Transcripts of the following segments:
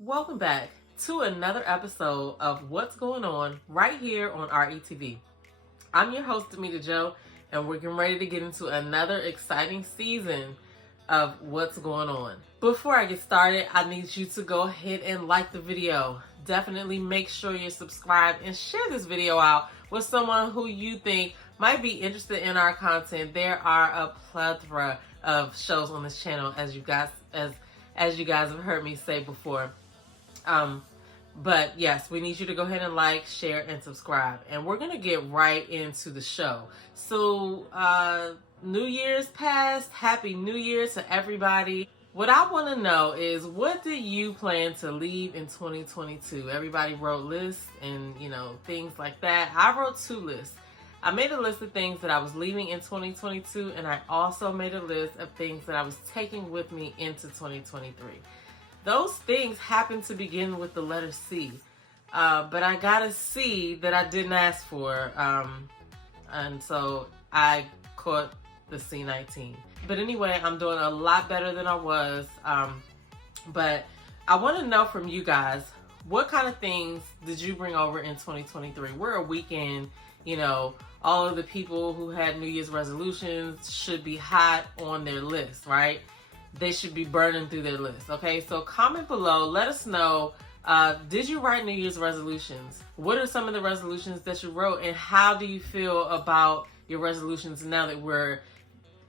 Welcome back to another episode of What's Going On right here on retv. I'm your host, Demita Joe, and we're getting ready to get into another exciting season of What's Going On. Before I get started, I need you to go ahead and like the video. Definitely make sure you're subscribed and share this video out with someone who you think might be interested in our content. There are a plethora of shows on this channel, as you guys have heard me say before. But yes, we need you to go ahead and like, share, and subscribe. And we're going to get right into the show. So, New Year's passed. Happy New Year to everybody. What I want to know is, what did you plan to leave in 2022? Everybody wrote lists and, things like that. I wrote 2 lists. I made a list of things that I was leaving in 2022, and I also made a list of things that I was taking with me into 2023. Those things happen to begin with the letter C. But I got a C that I didn't ask for. And so I caught the C19. But anyway, I'm doing a lot better than I was. But I want to know from you guys, what kind of things did you bring over in 2023? We're a weekend, all of the people who had New Year's resolutions should be hot on their list, right? They should be burning through their list. Okay, so comment below. Let us know. Did you write New Year's resolutions? What are some of the resolutions that you wrote, and how do you feel about your resolutions now that we're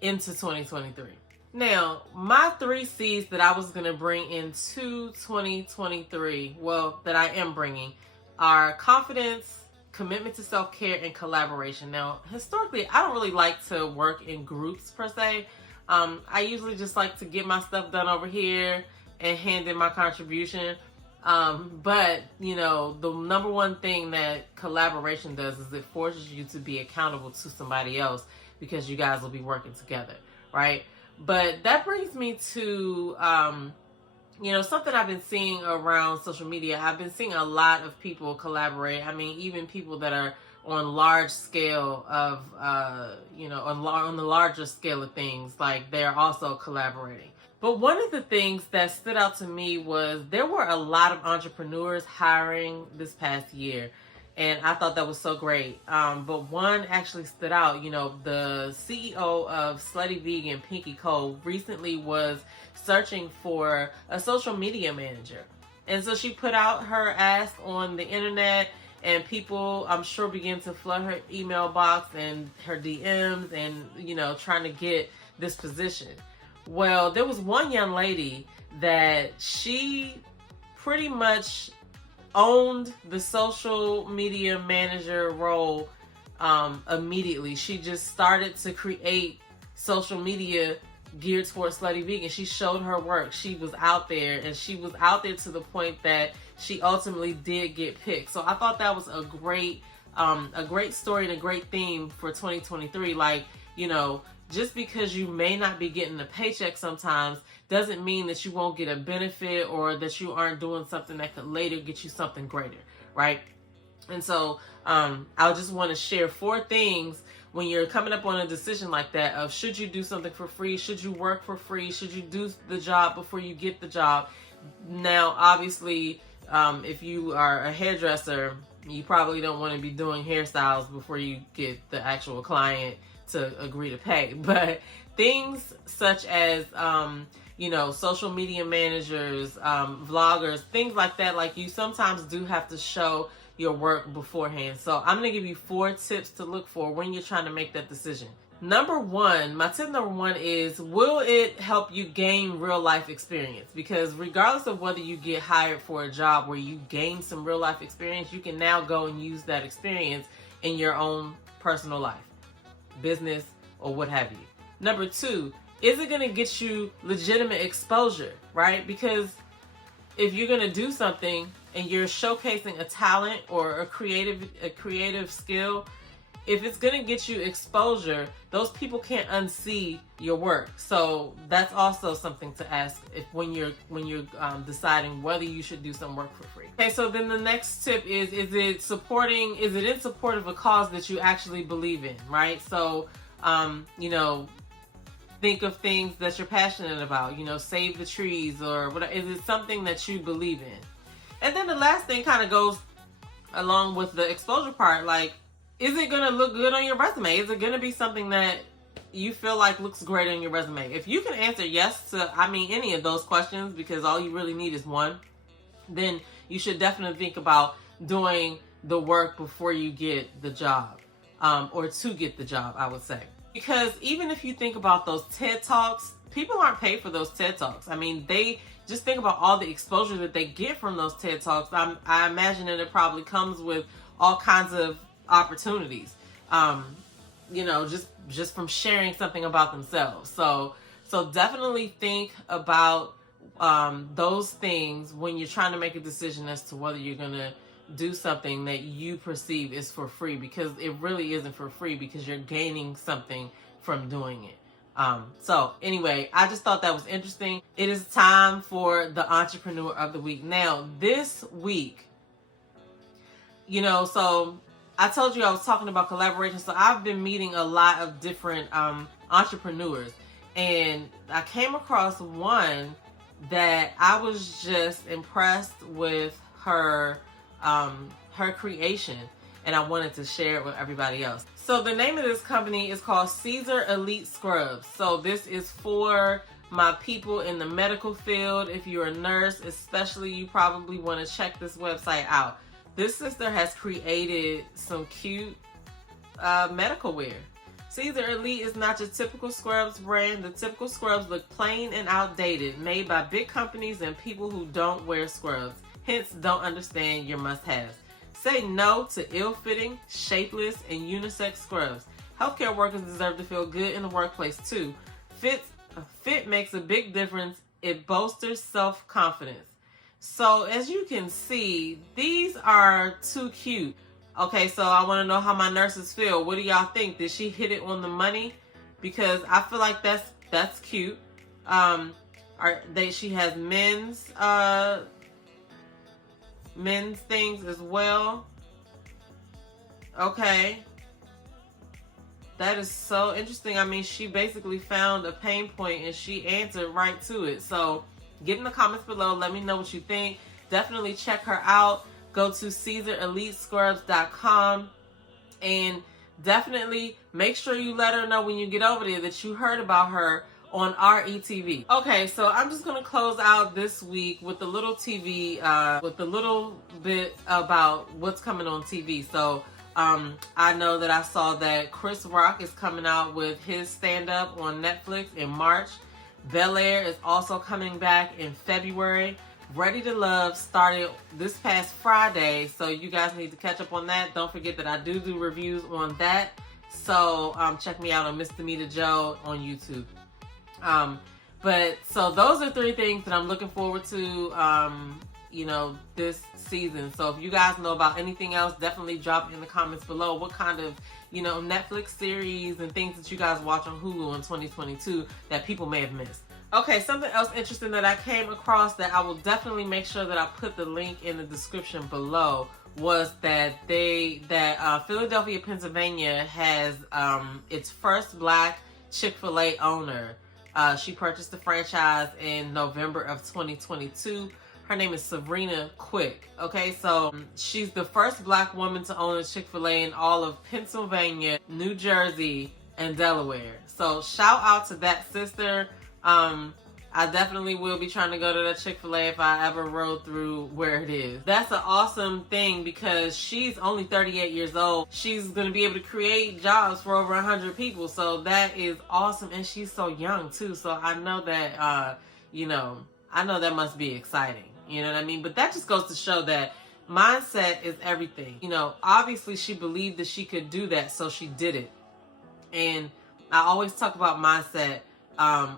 into 2023? Now, my 3 C's that I was going to bring into 2023, that I am bringing, are confidence, commitment to self-care, and collaboration. Now, historically, I don't really like to work in groups per se. I usually just like to get my stuff done over here and hand in my contribution. But, the number one thing that collaboration does is it forces you to be accountable to somebody else, because you guys will be working together, right? But that brings me to, something I've been seeing around social media. I've been seeing a lot of people collaborate. I mean, even people that are on large scale of, on the larger scale of things, like they're also collaborating. But one of the things that stood out to me was there were a lot of entrepreneurs hiring this past year. And I thought that was so great. But one actually stood out. The CEO of Slutty Vegan, Pinky Cole, recently was searching for a social media manager. And so she put out her ask on the internet, and people, I'm sure, began to flood her email box and her DMs and, trying to get this position. Well, there was one young lady that she pretty much owned the social media manager role immediately. She just started to create social media geared towards Slutty Vegan. She showed her work. She was out there, and she was out there to the point that she ultimately did get picked. So I thought that was a great story and a great theme for 2023. Like, just because you may not be getting a paycheck sometimes doesn't mean that you won't get a benefit, or that you aren't doing something that could later get you something greater, right? And so I just want to share 4 things when you're coming up on a decision like that of, should you do something for free? Should you work for free? Should you do the job before you get the job? Now, obviously, if you are a hairdresser, you probably don't want to be doing hairstyles before you get the actual client to agree to pay. But things such as, social media managers, vloggers, things like that, like, you sometimes do have to show your work beforehand. So I'm going to give you 4 tips to look for when you're trying to make that decision. My tip number one is, will it help you gain real life experience? Because regardless of whether you get hired for a job where you gain some real life experience, you can now go and use that experience in your own personal life, business, or what have you. Number 2, is it going to get you legitimate exposure, right? Because if you're going to do something and you're showcasing a talent or a creative skill, if it's going to get you exposure, those people can't unsee your work. So that's also something to ask when you're deciding whether you should do some work for free. Okay, so then the next tip is it in support of a cause that you actually believe in, right? So, think of things that you're passionate about, you know, save the trees or whatever. Is it something that you believe in? And then the last thing kind of goes along with the exposure part. Like, is it going to look good on your resume? Is it going to be something that you feel like looks great on your resume? If you can answer yes to, any of those questions, because all you really need is one, then you should definitely think about doing the work before you get the job, or to get the job, I would say. Because even if you think about those TED Talks, people aren't paid for those TED Talks. They just think about all the exposure that they get from those TED Talks. I imagine that it probably comes with all kinds of opportunities, just from sharing something about themselves. So definitely think about those things when you're trying to make a decision as to whether you're going to do something that you perceive is for free, because it really isn't for free, because you're gaining something from doing it. So anyway, I just thought that was interesting. It is time for the Entrepreneur of the Week. Now, this week, so I told you I was talking about collaboration. So I've been meeting a lot of different entrepreneurs, and I came across one that I was just impressed with her creation, and I wanted to share it with everybody else. So the name of this company is called Caesar Elite Scrubs. So this is for my people in the medical field. If you're a nurse, especially, you probably want to check this website out. This sister has created some cute medical wear. Caesar Elite is not your typical scrubs brand. The typical scrubs look plain and outdated, made by big companies and people who don't wear scrubs, hence don't understand your must-haves. Say no to ill-fitting, shapeless, and unisex scrubs. Healthcare workers deserve to feel good in the workplace too. Fit makes a big difference. It bolsters self-confidence. So as you can see, these are too cute. Okay, so I want to know how my nurses feel. What do y'all think? Did she hit it on the money? Because I feel like that's cute. She has men's things as well. Okay, that is so interesting. She basically found a pain point and she answered right to it. So get in the comments below, let me know what you think. Definitely check her out. Go to CaesarEliteScrubs.com and definitely make sure you let her know when you get over there that you heard about her on retv. Okay, so I'm just gonna close out this week with a little TV, with a little bit about what's coming on TV. So I know that I saw that Chris Rock is coming out with his stand-up on Netflix in March. Bel-Air is also coming back in February. Ready to Love started this past Friday, so you guys need to catch up on that. Don't forget that I do reviews on that. So check me out on Mr. Mita Joe on YouTube. But so those are 3 things that I'm looking forward to, this season. So if you guys know about anything else, definitely drop in the comments below what kind of, Netflix series and things that you guys watch on Hulu in 2022 that people may have missed. Okay, something else interesting that I came across that I will definitely make sure that I put the link in the description below was that Philadelphia, Pennsylvania has its first Black Chick Fila owner. She purchased the franchise in November of 2022. Her name is Sabrina Quick. Okay, so she's the first Black woman to own a Chick Fila in all of Pennsylvania, New Jersey, and Delaware. So shout out to that sister. I definitely will be trying to go to that Chick Fila if I ever rode through where it is. That's an awesome thing because she's only 38 years old. She's going to be able to create jobs for over 100 people. So that is awesome. And she's so young too. So I know that, I know that must be exciting. You know what I mean? But that just goes to show that mindset is everything. Obviously she believed that she could do that. So she did it. And I always talk about mindset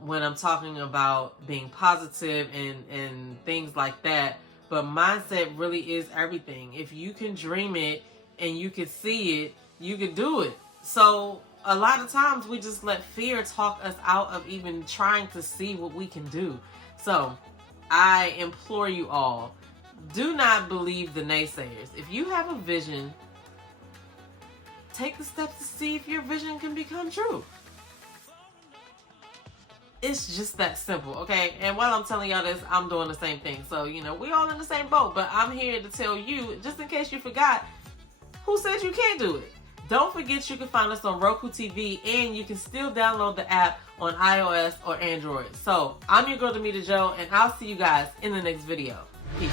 when I'm talking about being positive and things like that. But mindset really is everything. If you can dream it and you can see it, you can do it. So a lot of times we just let fear talk us out of even trying to see what we can do. So I implore you all, do not believe the naysayers. If you have a vision, take the steps to see if your vision can become true. It's just that simple, okay? And while I'm telling y'all this, I'm doing the same thing. So, we all in the same boat, but I'm here to tell you, just in case you forgot, who said you can't do it? Don't forget you can find us on Roku TV, and you can still download the app on iOS or Android. So, I'm your girl, Demita Joe, and I'll see you guys in the next video. Peace.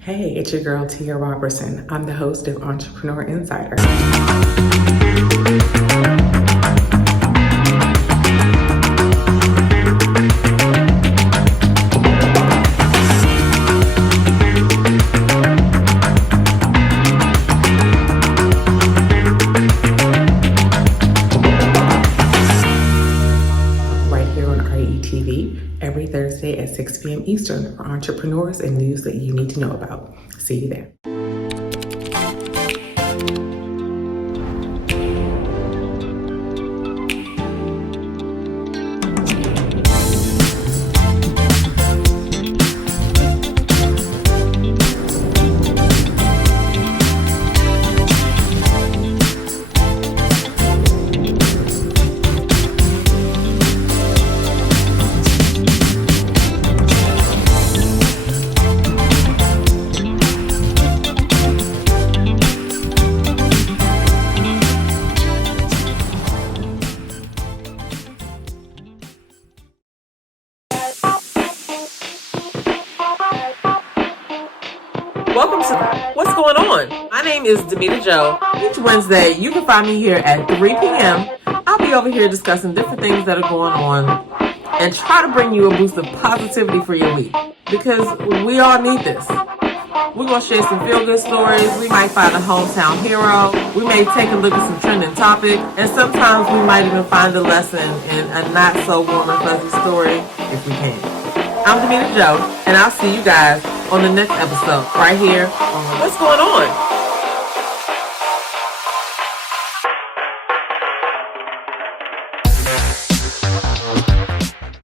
Hey, it's your girl, Tia Robertson. I'm the host of Entrepreneur Insider. Right here on retv, every Thursday at 6 p.m. Eastern for entrepreneurs and news that you need to know about. See you there. Welcome to What's Going On? My name is Demita Joe. Each Wednesday, you can find me here at 3 p.m. I'll be over here discussing different things that are going on and try to bring you a boost of positivity for your week, because we all need this. We're going to share some feel-good stories. We might find a hometown hero. We may take a look at some trending topic. And sometimes we might even find a lesson in a not-so-warm and fuzzy story if we can. I'm Demita Joe, and I'll see you guys on the next episode right here on What's Going On?